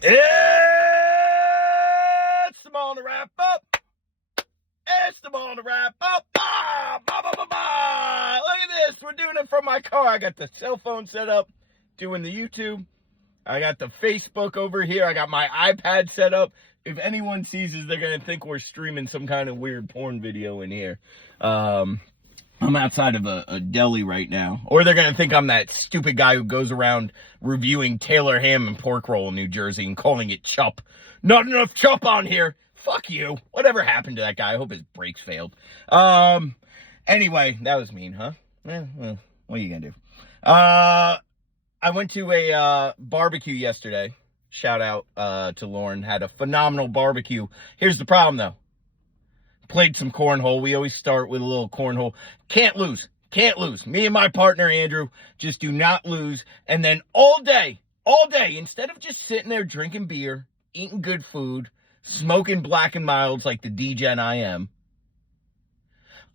It's the ball to wrap up. It's the ball to wrap up. Bah, bah, bah, bah, bah. Look at this. We're doing it from my car. I got the cell phone set up, doing the YouTube. I got the Facebook over here. I got my iPad set up. If anyone sees this, they're going to think we're streaming some kind of weird porn video in here. I'm outside of a deli right now. Or they're going to think I'm that stupid guy who goes around reviewing Taylor ham and pork roll in New Jersey and calling it chup. Not enough chup on here. Fuck you. Whatever happened to that guy? I hope his brakes failed. Anyway, that was mean, huh? Well, what are you going to do? I went to a barbecue yesterday. Shout out to Lauren. Had a phenomenal barbecue. Here's the problem, though. Played some cornhole. We always start with a little cornhole. Can't lose. Can't lose. Me and my partner, Andrew, just do not lose. And then all day, instead of just sitting there drinking beer, eating good food, smoking Black and Milds like the degen I am,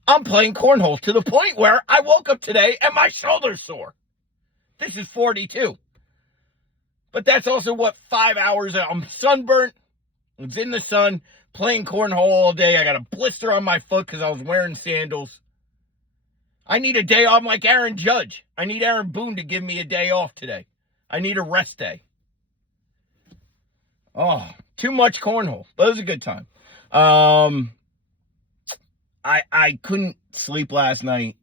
I'm playing cornhole to the point where I woke up today and my shoulder's sore. This is 42. But that's also, 5 hours? I'm sunburnt. I was in the sun, playing cornhole all day. I got a blister on my foot because I was wearing sandals. I need a day off. I'm like Aaron Judge. I need Aaron Boone to give me a day off today. I need a rest day. Oh, too much cornhole. But it was a good time. I couldn't sleep last night.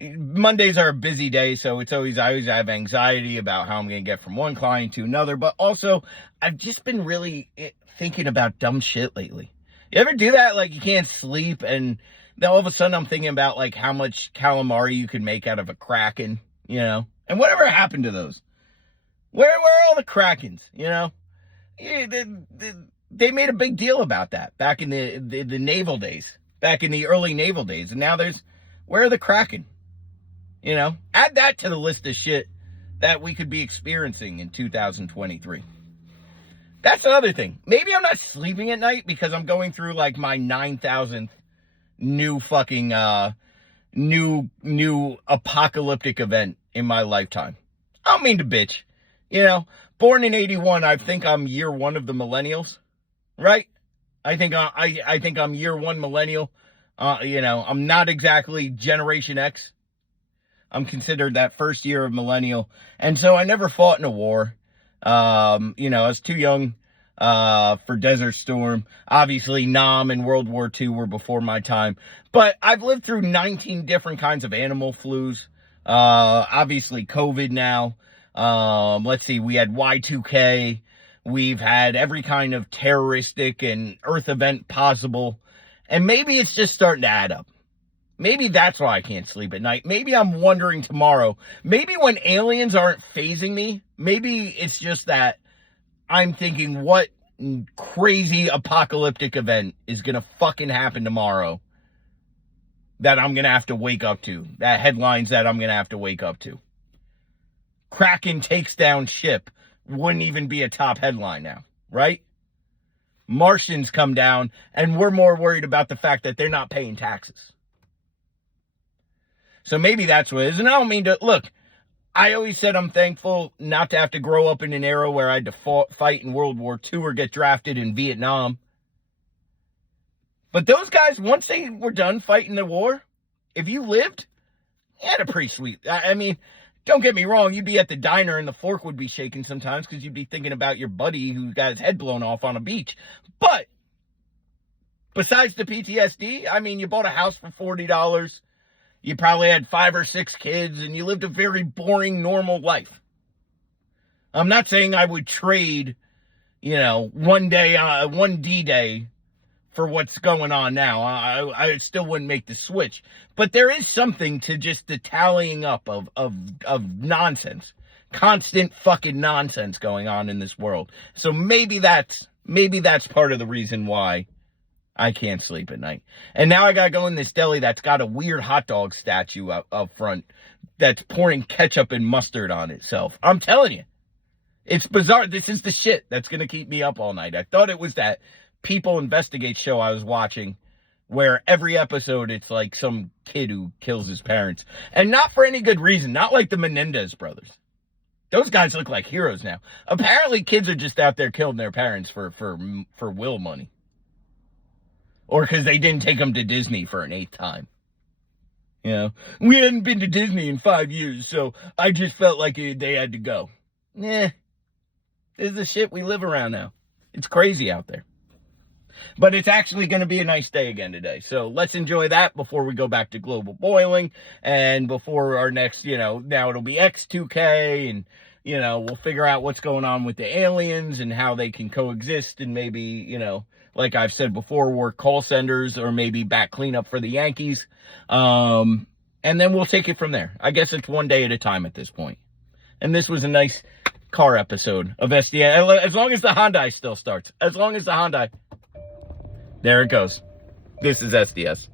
Mondays are a busy day, so I always have anxiety about how I'm going to get from one client to another. But also, I've just been really thinking about dumb shit lately. You ever do that? Like, you can't sleep, and then all of a sudden I'm thinking about, like, how much calamari you could make out of a Kraken, And whatever happened to those? Where are all the Krakens, They made a big deal about that back in the naval days, back in the early naval days. And now where are the Kraken? Add that to the list of shit that we could be experiencing in 2023. That's another thing. Maybe I'm not sleeping at night because I'm going through like my 9,000th new fucking, new apocalyptic event in my lifetime. I don't mean to bitch. Born in 81, I think I'm year one of the millennials, right? I think I'm year one millennial. I'm not exactly Generation X. I'm considered that first year of millennial. And so I never fought in a war. I was too young for Desert Storm. Obviously, Nam and World War II were before my time. But I've lived through 19 different kinds of animal flus. Obviously, COVID now. Let's see, we had Y2K. We've had every kind of terroristic and Earth event possible. And maybe it's just starting to add up. Maybe that's why I can't sleep at night. Maybe I'm wondering tomorrow. Maybe when aliens aren't phasing me, maybe it's just that I'm thinking, what crazy apocalyptic event is going to fucking happen tomorrow that I'm going to have to wake up to? That headlines that I'm going to have to wake up to. Kraken takes down ship wouldn't even be a top headline now, right? Martians come down, and we're more worried about the fact that they're not paying taxes. So maybe that's what it is. And I don't mean to, look, I always said I'm thankful not to have to grow up in an era where I had to fight in World War II or get drafted in Vietnam. But those guys, once they were done fighting the war, if you lived, you had a pretty sweet, I mean, don't get me wrong, you'd be at the diner and the fork would be shaking sometimes because you'd be thinking about your buddy who got his head blown off on a beach. But besides the PTSD, I mean, you bought a house for $40. You probably had 5 or 6 kids, and you lived a very boring, normal life. I'm not saying I would trade, one D-Day for what's going on now. I still wouldn't make the switch. But there is something to just the tallying up of nonsense. Constant fucking nonsense going on in this world. So maybe that's part of the reason why I can't sleep at night. And now I gotta go in this deli that's got a weird hot dog statue up front that's pouring ketchup and mustard on itself. I'm telling you, it's bizarre. This is the shit that's gonna keep me up all night. I thought it was that People Investigate show I was watching where every episode it's like some kid who kills his parents. And not for any good reason. Not like the Menendez brothers. Those guys look like heroes now. Apparently, kids are just out there killing their parents for will money. Or because they didn't take them to Disney for an 8th time. You know, we hadn't been to Disney in 5 years, so I just felt like they had to go. This is the shit we live around now. It's crazy out there. But it's actually going to be a nice day again today. So let's enjoy that before we go back to global boiling. And before our next, now it'll be X2K. And, we'll figure out what's going on with the aliens and how they can coexist. And maybe, like I've said before, work call centers or maybe back cleanup for the Yankees. And then we'll take it from there. I guess it's one day at a time at this point. And this was a nice car episode of SDS. As long as the Hyundai still starts. As long as the Hyundai... There it goes. This is SDS.